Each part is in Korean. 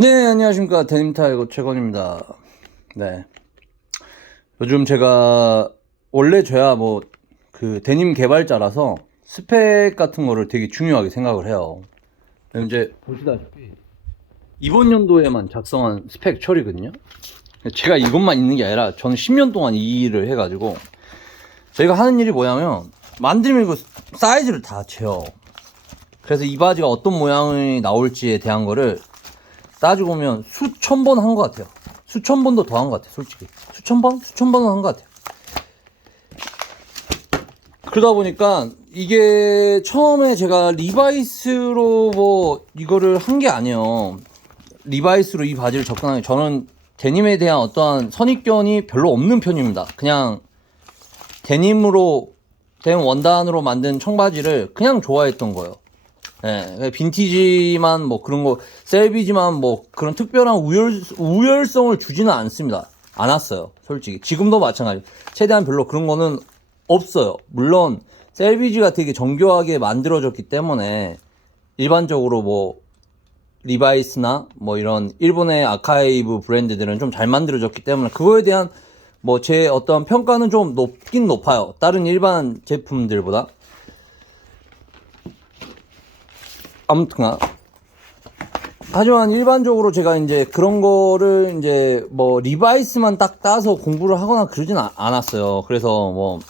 네, 안녕하십니까. 데님타이거 최건입니다. 네. 요즘 제가, 원래 저야 뭐, 데님 개발자라서 스펙 같은 거를 되게 중요하게 생각을 해요. 이제, 보시다시피, 이번 연도에만 작성한 스펙 처리거든요. 제가 이것만 있는 게 아니라, 저는 10년 동안 이 일을 해가지고, 저희가 하는 일이 뭐냐면, 만들면 이거 사이즈를 다 재요. 그래서 이 바지가 어떤 모양이 나올지에 대한 거를 따지고 보면 수천 번 한 것 같아요. 수천 번도 더 한 것 같아요, 솔직히. 수천 번? 수천 번은 한 것 같아요. 그러다 보니까 이게 처음에 제가 리바이스로 뭐 이거를 한 게 아니에요. 리바이스로 이 바지를 접근하기, 저는 데님에 대한 어떠한 선입견이 별로 없는 편입니다. 그냥 데님으로 된 원단으로 만든 청바지를 그냥 좋아했던 거예요. 예, 빈티지만 뭐 그런 거, 셀비지만 뭐 그런 특별한 우열성을 주지는 않습니다. 않았어요, 솔직히. 지금도 마찬가지. 최대한 별로 그런 거는 없어요. 물론 셀비지가 되게 정교하게 만들어졌기 때문에 일반적으로 뭐 리바이스나 뭐 이런 일본의 아카이브 브랜드들은 좀 잘 만들어졌기 때문에 그거에 대한 뭐 제 어떤 평가는 좀 높긴 높아요. 다른 일반 제품들보다. 아무튼가. 하지만 일반적으로 제가 이제 그런 거를 이제 뭐 리바이스만 딱 따서 공부를 하거나 그러진 않았어요. 그래서 뭐,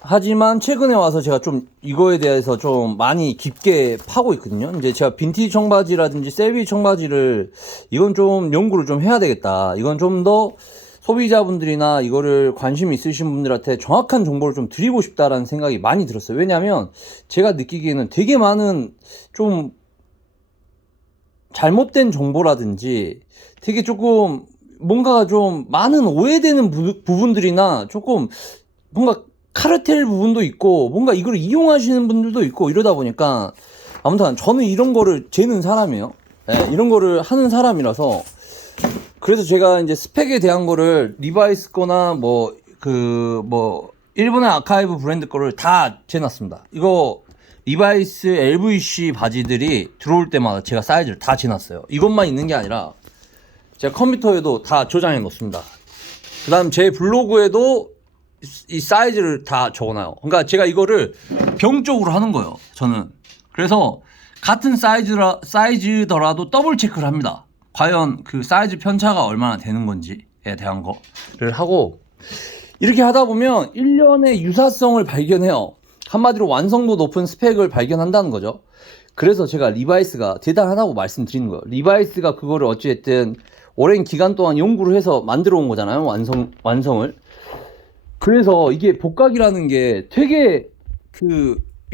하지만 최근에 와서 제가 좀 이거에 대해서 좀 많이 깊게 파고 있거든요. 이제 제가 빈티지 청바지라든지 셀비 청바지를, 이건 좀 연구를 좀 해야 되겠다. 이건 좀 더 소비자분들이나 이거를 관심 있으신 분들한테 정확한 정보를 좀 드리고 싶다라는 생각이 많이 들었어요. 왜냐하면 제가 느끼기에는 되게 많은 좀 잘못된 정보라든지 되게 조금 뭔가 좀 많은 오해되는 부분들이나 조금 뭔가 카르텔 부분도 있고 뭔가 이걸 이용하시는 분들도 있고 이러다 보니까, 아무튼 저는 이런 거를 재는 사람이에요. 네, 이런 거를 하는 사람이라서. 그래서 제가 이제 스펙에 대한 거를 리바이스 거나 뭐 일본의 아카이브 브랜드 거를 다 재놨습니다. 이거 리바이스 LVC 바지들이 들어올 때마다 제가 사이즈를 다 재놨어요. 이것만 있는 게 아니라 제가 컴퓨터에도 다 저장해 놓습니다. 그 다음 제 블로그에도 이 사이즈를 다 적어놔요. 그러니까 제가 이거를 병적으로 하는 거예요, 저는. 그래서 같은 사이즈더라도 더블 체크를 합니다. 과연 그 사이즈 편차가 얼마나 되는 건지에 대한 거를 하고, 이렇게 하다 보면 1년의 유사성을 발견해요. 한마디로 완성도 높은 스펙을 발견한다는 거죠. 그래서 제가 리바이스가 대단하다고 말씀드리는 거예요. 리바이스가 그거를 어찌됐든 오랜 기간 동안 연구를 해서 만들어 온 거잖아요, 완성을. 그래서 이게 복각이라는 게 되게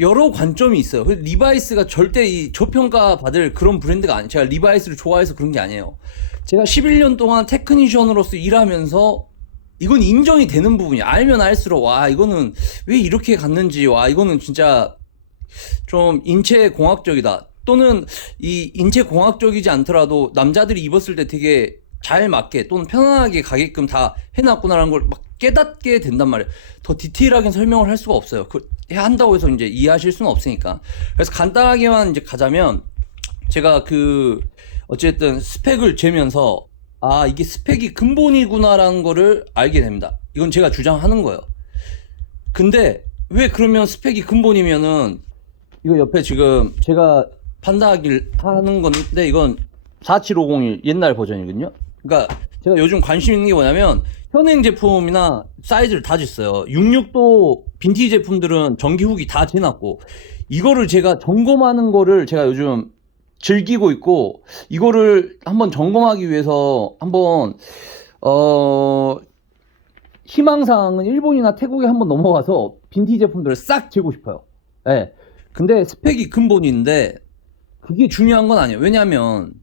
여러 관점이 있어요. 리바이스가 절대 이 저평가 받을 그런 브랜드가 아니에요. 제가 리바이스를 좋아해서 그런 게 아니에요. 제가 11년 동안 테크니션으로서 일하면서 이건 인정이 되는 부분이야. 알면 알수록, 와, 이거는 왜 이렇게 갔는지, 와, 이거는 진짜 좀 인체공학적이다. 또는 이 인체공학적이지 않더라도 남자들이 입었을 때 되게 잘 맞게 또는 편안하게 가게끔 다 해놨구나라는 걸 막 깨닫게 된단 말이에요. 더 디테일하게 설명을 할 수가 없어요. 한다고 해서 이제 이해하실 수는 없으니까. 그래서 간단하게만 이제 가자면, 제가 어쨌든 스펙을 재면서, 아, 이게 스펙이 근본이구나라는 거를 알게 됩니다. 이건 제가 주장하는 거예요. 근데 왜 그러면 스펙이 근본이면은, 이거 옆에 지금 제가 판다하길 하는 건데, 이건 47501 옛날 버전이거든요. 그러니까 제가 요즘 관심 있는 게 뭐냐면, 현행 제품이나 사이즈를 다 쟀어요. 66도 빈티지 제품들은 전기 후기 다 재놨고, 이거를 제가 점검하는 거를 제가 요즘 즐기고 있고, 이거를 한번 점검하기 위해서 한번 희망사항은 일본이나 태국에 한번 넘어가서 빈티지 제품들을 싹 재고 싶어요. 예. 네. 근데 스펙이 근본인데 그게 중요한 건 아니에요. 왜냐면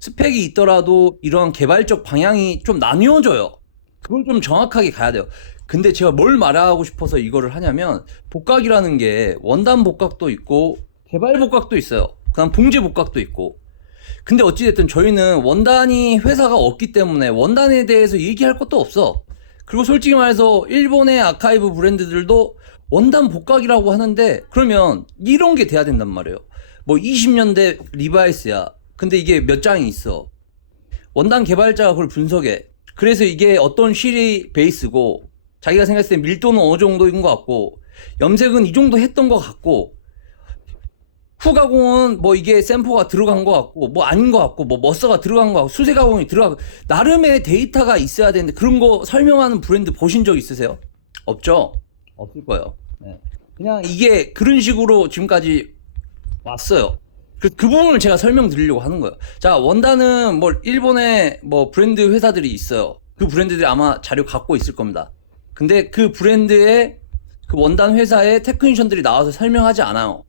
스펙이 있더라도 이런 개발적 방향이 좀 나뉘어져요. 그걸 좀 정확하게 가야 돼요. 근데 제가 뭘 말하고 싶어서 이거를 하냐면, 복각이라는 게 원단 복각도 있고 개발 복각도 있어요. 그다음 봉제 복각도 있고. 근데 어찌됐든 저희는 원단이 회사가 없기 때문에 원단에 대해서 얘기할 것도 없어. 그리고 솔직히 말해서 일본의 아카이브 브랜드들도 원단 복각이라고 하는데, 그러면 이런 게 돼야 된단 말이에요. 뭐 20년대 리바이스야. 근데 이게 몇 장이 있어. 원단 개발자가 그걸 분석해. 그래서 이게 어떤 실이 베이스고, 자기가 생각했을 때 밀도는 어느 정도인 것 같고, 염색은 이 정도 했던 것 같고, 후가공은 뭐 이게 샘포가 들어간 것 같고, 뭐 아닌 것 같고, 뭐 머서가 들어간 것 같고, 수세가공이 들어가고, 나름의 데이터가 있어야 되는데, 그런 거 설명하는 브랜드 보신 적 있으세요? 없죠? 없을 거예요. 네. 그냥 이게 그런 식으로 지금까지 왔어요. 그 부분을 제가 설명드리려고 하는 거예요. 자, 원단은 뭐 일본에 뭐 브랜드 회사들이 있어요. 그 브랜드들이 아마 자료 갖고 있을 겁니다. 근데 그 브랜드의 그 원단 회사의 테크니션들이 나와서 설명하지 않아요.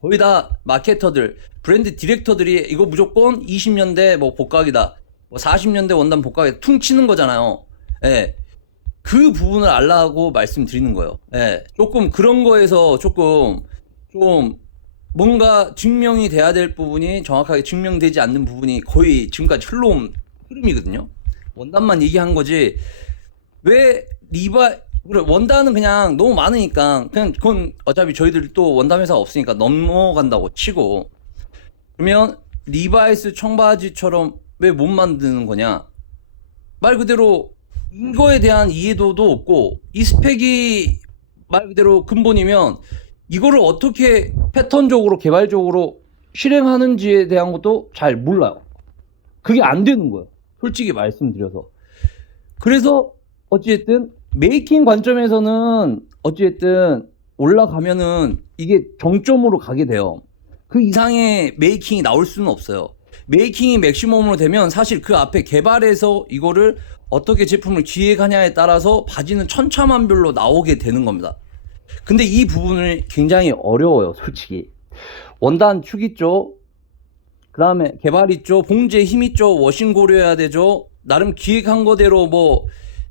거의 다 마케터들, 브랜드 디렉터들이 이거 무조건 20년대 뭐 복각이다, 뭐 40년대 원단 복각이다 퉁치는 거잖아요. 예. 그 부분을 알라고 말씀드리는 거예요. 예. 조금 그런 거에서 조금 좀 뭔가 증명이 돼야 될 부분이 정확하게 증명되지 않는 부분이 거의 지금까지 흘러온 흐름이거든요. 원단만 얘기한 거지. 왜 그래, 원단은 그냥 너무 많으니까 그냥 그건 어차피 저희들 또 원단 회사가 없으니까 넘어간다고 치고, 그러면 리바이스 청바지처럼 왜 못 만드는 거냐? 말 그대로 이거에 대한 이해도도 없고, 이 스펙이 말 그대로 근본이면 이거를 어떻게 패턴적으로 개발적으로 실행하는지에 대한 것도 잘 몰라요. 그게 안 되는 거예요. 솔직히 말씀드려서. 그래서 어찌됐든 메이킹 관점에서는 어찌됐든 올라가면은 이게 정점으로 가게 돼요. 그 이상의 메이킹이 나올 수는 없어요. 메이킹이 맥시멈으로 되면 사실 그 앞에 개발해서 이거를 어떻게 제품을 기획하냐에 따라서 바지는 천차만별로 나오게 되는 겁니다. 근데 이 부분을 굉장히 어려워요, 솔직히. 원단 축 있죠, 그 다음에 개발 있죠, 봉제 힘 있죠, 워싱 고려해야 되죠, 나름 기획한 거대로 뭐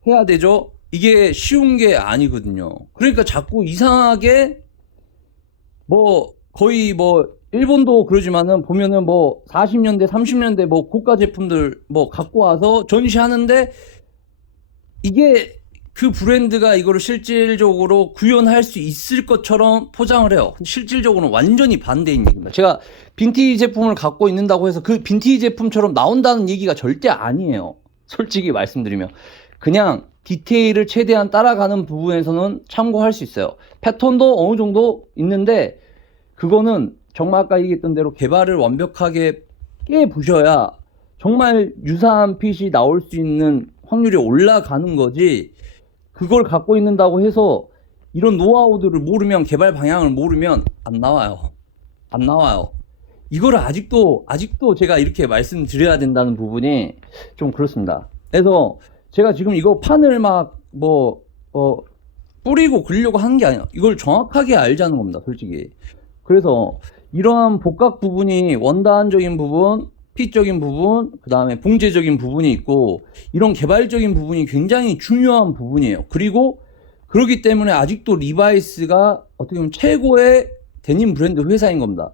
해야 되죠. 이게 쉬운 게 아니거든요. 그러니까 자꾸 이상하게 뭐 거의 뭐 일본도 그러지만은 보면은 뭐 40년대 30년대 뭐 고가 제품들 뭐 갖고 와서 전시하는데, 이게 그 브랜드가 이거를 실질적으로 구현할 수 있을 것처럼 포장을 해요. 실질적으로는 완전히 반대인 얘기입니다. 제가 빈티지 제품을 갖고 있는다고 해서 그 빈티지 제품처럼 나온다는 얘기가 절대 아니에요. 솔직히 말씀드리면. 그냥 디테일을 최대한 따라가는 부분에서는 참고할 수 있어요. 패턴도 어느 정도 있는데, 그거는 정말 아까 얘기했던 대로 개발을 완벽하게 깨부셔야 정말 유사한 핏이 나올 수 있는 확률이 올라가는 거지, 그걸 갖고 있는다고 해서 이런 노하우들을 모르면, 개발 방향을 모르면 안 나와요. 안 나와요. 이거를 아직도 제가 이렇게 말씀드려야 된다는 부분이 좀 그렇습니다. 그래서 제가 지금 이거 판을 막 뿌리고 그리려고 하는 게 아니야. 이걸 정확하게 알자는 겁니다, 솔직히. 그래서 이러한 복각 부분이 원단적인 부분, 핏적인 부분, 그 다음에 봉제적인 부분이 있고, 이런 개발적인 부분이 굉장히 중요한 부분이에요. 그리고 그렇기 때문에 아직도 리바이스가 어떻게 보면 최고의 데님 브랜드 회사인 겁니다.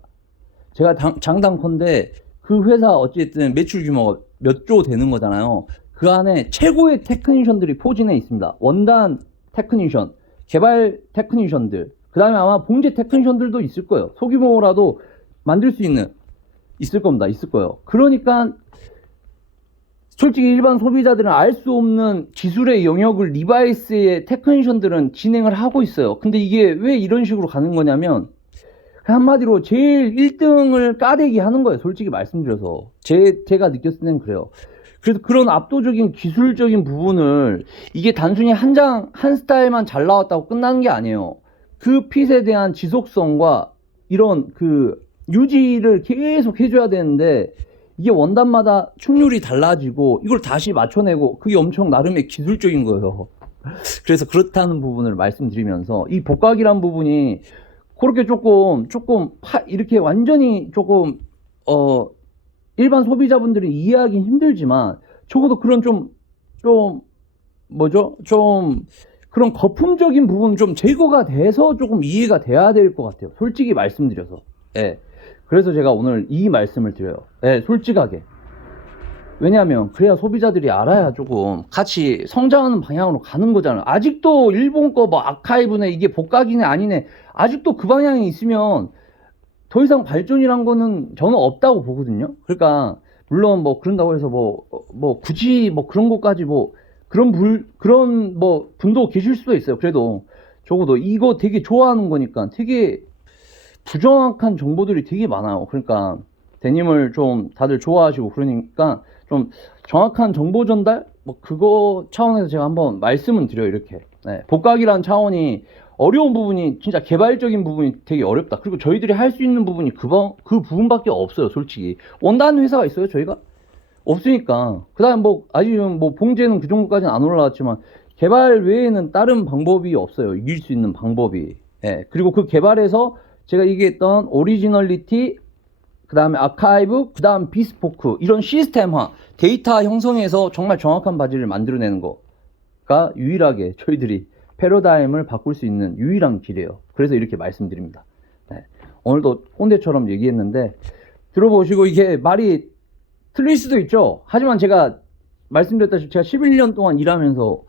제가 장담컨대 그 회사 어찌됐든 매출 규모가 몇 조 되는 거잖아요. 그 안에 최고의 테크니션들이 포진해 있습니다. 원단 테크니션, 개발 테크니션들, 그 다음에 아마 봉제 테크니션들도 있을 거예요. 소규모라도 만들 수 있을 겁니다. 있을 거예요. 그러니까 솔직히 일반 소비자들은 알 수 없는 기술의 영역을 리바이스의 테크니션들은 진행을 하고 있어요. 근데 이게 왜 이런 식으로 가는 거냐면, 한마디로 제일 1등을 까대기 하는 거예요. 솔직히 말씀드려서. 제가 느꼈을 땐 그래요. 그래서 그런 압도적인 기술적인 부분을, 이게 단순히 한 스타일만 잘 나왔다고 끝나는 게 아니에요. 그 핏에 대한 지속성과 이런 그 유지를 계속 해줘야 되는데, 이게 원단마다 충률이 달라지고 이걸 다시 맞춰내고, 그게 엄청 나름의 기술적인 거예요. 그래서 그렇다는 부분을 말씀드리면서, 이 복각이란 부분이 그렇게 조금 이렇게 완전히 조금 일반 소비자분들이 이해하기 힘들지만, 적어도 그런 좀 그런 거품적인 부분 좀 제거가 돼서 조금 이해가 돼야 될 것 같아요. 솔직히 말씀드려서. 예. 그래서 제가 오늘 이 말씀을 드려요. 예, 솔직하게. 왜냐하면 그래야 소비자들이 알아야 조금 같이 성장하는 방향으로 가는 거잖아요. 아직도 일본 거 뭐 아카이브네, 이게 복각이네 아니네, 아직도 그 방향이 있으면 더 이상 발전이란 거는 저는 없다고 보거든요. 그러니까 물론 뭐 그런다고 해서 뭐 굳이 뭐 그런 것까지 뭐 그런 뭐 분도 계실 수도 있어요. 그래도 적어도 이거 되게 좋아하는 거니까 되게 부정확한 정보들이 되게 많아요. 그러니까 데님을 좀 다들 좋아하시고 그러니까 좀 정확한 정보 전달 뭐 그거 차원에서 제가 한번 말씀은 드려요. 이렇게 복각이라는 차원이 어려운 부분이 진짜 개발적인 부분이 되게 어렵다. 그리고 저희들이 할 수 있는 부분이 그 부분밖에 없어요. 솔직히 원다는 회사가 있어요. 저희가 없으니까. 그 다음 뭐 아직은 뭐 봉제는 그 정도까지는 안 올라왔지만 개발 외에는 다른 방법이 없어요. 이길 수 있는 방법이. 그리고 그 개발에서 제가 얘기했던 오리지널리티, 그 다음에 아카이브, 그 다음 비스포크, 이런 시스템화, 데이터 형성해서 정말 정확한 바지를 만들어내는 거가 유일하게 저희들이 패러다임을 바꿀 수 있는 유일한 길이에요. 그래서 이렇게 말씀드립니다. 오늘도 꼰대처럼 얘기했는데 들어보시고 이게 말이 틀릴 수도 있죠. 하지만 제가 말씀드렸다시피 제가 11년 동안 일하면서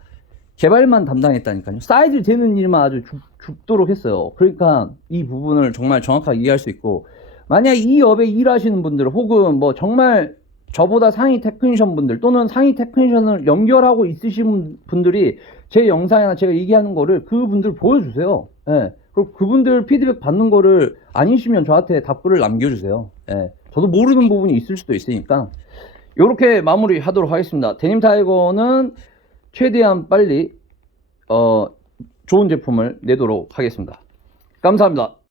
개발만 담당했다니까요. 사이즈 되는 일만 아주 죽도록 했어요. 그러니까 이 부분을 정말 정확하게 이해할 수 있고, 만약 이 업에 일하시는 분들 혹은 뭐 정말 저보다 상위 테크니션 분들 또는 상위 테크니션을 연결하고 있으신 분들이 제 영상이나 제가 얘기하는 거를 그분들 보여주세요. 그리고 그분들 피드백 받는 거를 아니시면 저한테 답글을 남겨주세요. 저도 모르는 부분이 있을 수도 있으니까 이렇게 마무리 하도록 하겠습니다. 데님 타이거는 최대한 빨리 좋은 제품을 내도록 하겠습니다. 감사합니다.